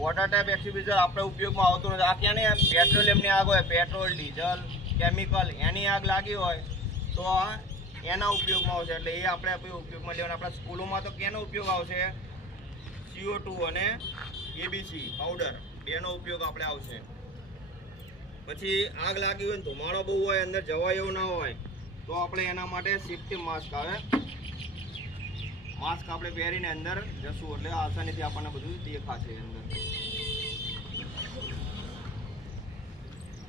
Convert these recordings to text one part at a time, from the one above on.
Water type એક્સિબિઝર આપણે ઉપયોગમાં આવતું નથી. આ ક્યાં પેટ્રોલિયમની આગ હોય પેટ્રોલ ડીઝલ કેમિકલ એની આગ લાગી હોય, તો આ એના ઉપયોગમાં આવશે. એટલે એ આપણે ઉપયોગમાં લેવાના. આપણા સ્કૂલોમાં તો કેનો ઉપયોગ આવશે? સીઓ ટુ અને એબીસી પાવડર બેનો ઉપયોગ આપણે આવશે. પછી આગ લાગી હોય ને ધુમાડો બહુ હોય, અંદર જવાય એવું ના હોય, તો આપણે એના માટે સેફ્ટી માસ્ક આવે. માસ્ક આપણે પહેરીને અંદર જશું એટલે આસાનીથી આપણને બધું દેખાશે અંદર.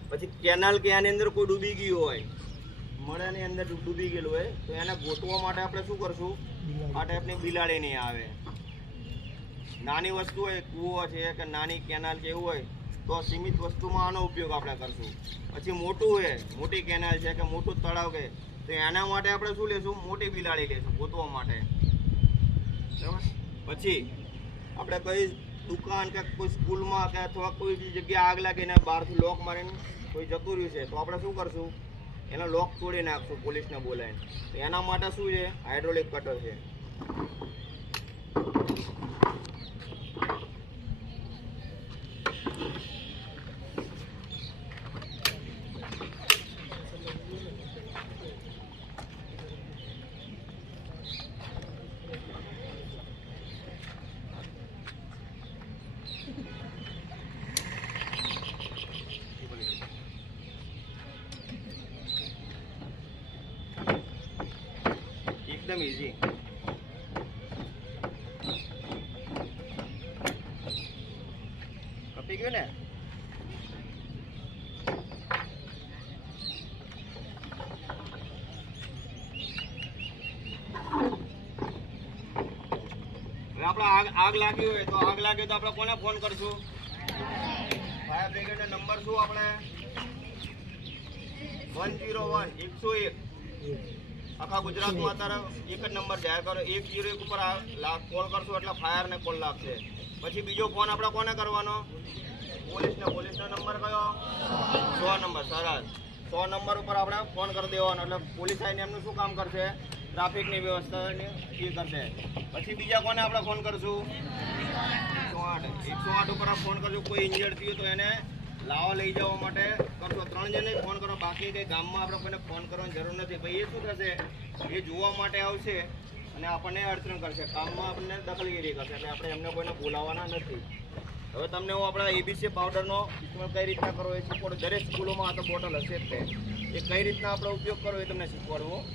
પછી કેનાલ કે આની અંદર કોઈ ડૂબી ગયું હોય મળાની અંદર ડૂબી ગયેલું હોય તો એને ગોતવા માટે આપણે શું કરશું? આ ટાઈપની બિલાડી નહીં આવે. નાની વસ્તુ હોય કૂવો છે કે નાની કેનાલ કે એવું હોય તો સીમિત વસ્તુમાં આનો ઉપયોગ આપણે કરશું. પછી મોટું હોય મોટી કેનાલ છે કે મોટું તળાવ કે તો એના માટે આપણે શું લેશું? મોટી બિલાડી લેશું ગોતવા માટે. પછી આપણે કઈ દુકાન કે કોઈ સ્કૂલમાં કે અથવા કોઈ જગ્યાએ આગ લાગીને બહારથી લોક મારીને કોઈ જતું રહ્યું છે, તો આપણે શું કરશું? એનો લોક તોડી નાખશું પોલીસને બોલાવીને. તો એના માટે શું છે? હાઇડ્રોલિક કટર છે. એકદમ ઇઝી કપી ગયું ને? આપણે આગ આગ લાગી હોય તો આગ લાગે તો આપણે કોને ફોન કરશું? ફાયર બ્રિગેડનો નંબર શું આપણે વન જીરો વન એકસો એક. આખા ગુજરાતમાં અત્યારે એક જ નંબર જાહેર કરો એક જીરો એક ઉપર કોલ કરશો એટલે ફાયરને કોલ લાગશે. પછી બીજો ફોન આપણે કોને કરવાનો? પોલીસને. પોલીસનો નંબર કયો? સો નંબર, સરસ. સો નંબર ઉપર આપણે ફોન કરી દેવાનો. એટલે પોલીસ આવીને એમનું શું કામ કરશે? ટ્રાફિકની વ્યવસ્થાની એ કરશે. પછી બીજા કોને આપણે ફોન કરશું? એકસો આઠ. એકસો આઠ ઉપર ફોન કરશું. કોઈ ઇન્જર્ડ થયું તો એને લાવા લઈ જવા માટે. કરશો ત્રણ જણને ફોન કરો. બાકી કંઈ ગામમાં આપણે કોઈને ફોન કરવાની જરૂર નથી. ભાઈ, એ શું થશે? એ જોવા માટે આવશે અને આપણને અડચણ કરશે. કામમાં આપણને દખલગીરી કરશે. એટલે આપણે એમને કોઈને બોલાવવાના નથી. હવે તમને હું આપણા એબીસી પાવડરનો ઇસ્તેમાલ કઈ રીતના કરવો એ શીખવાડું? દરેક સ્કૂલોમાં આ તો બોટલ હશે જ તે. એ કઈ રીતના આપણે ઉપયોગ કરવો એ તમને શીખવાડવું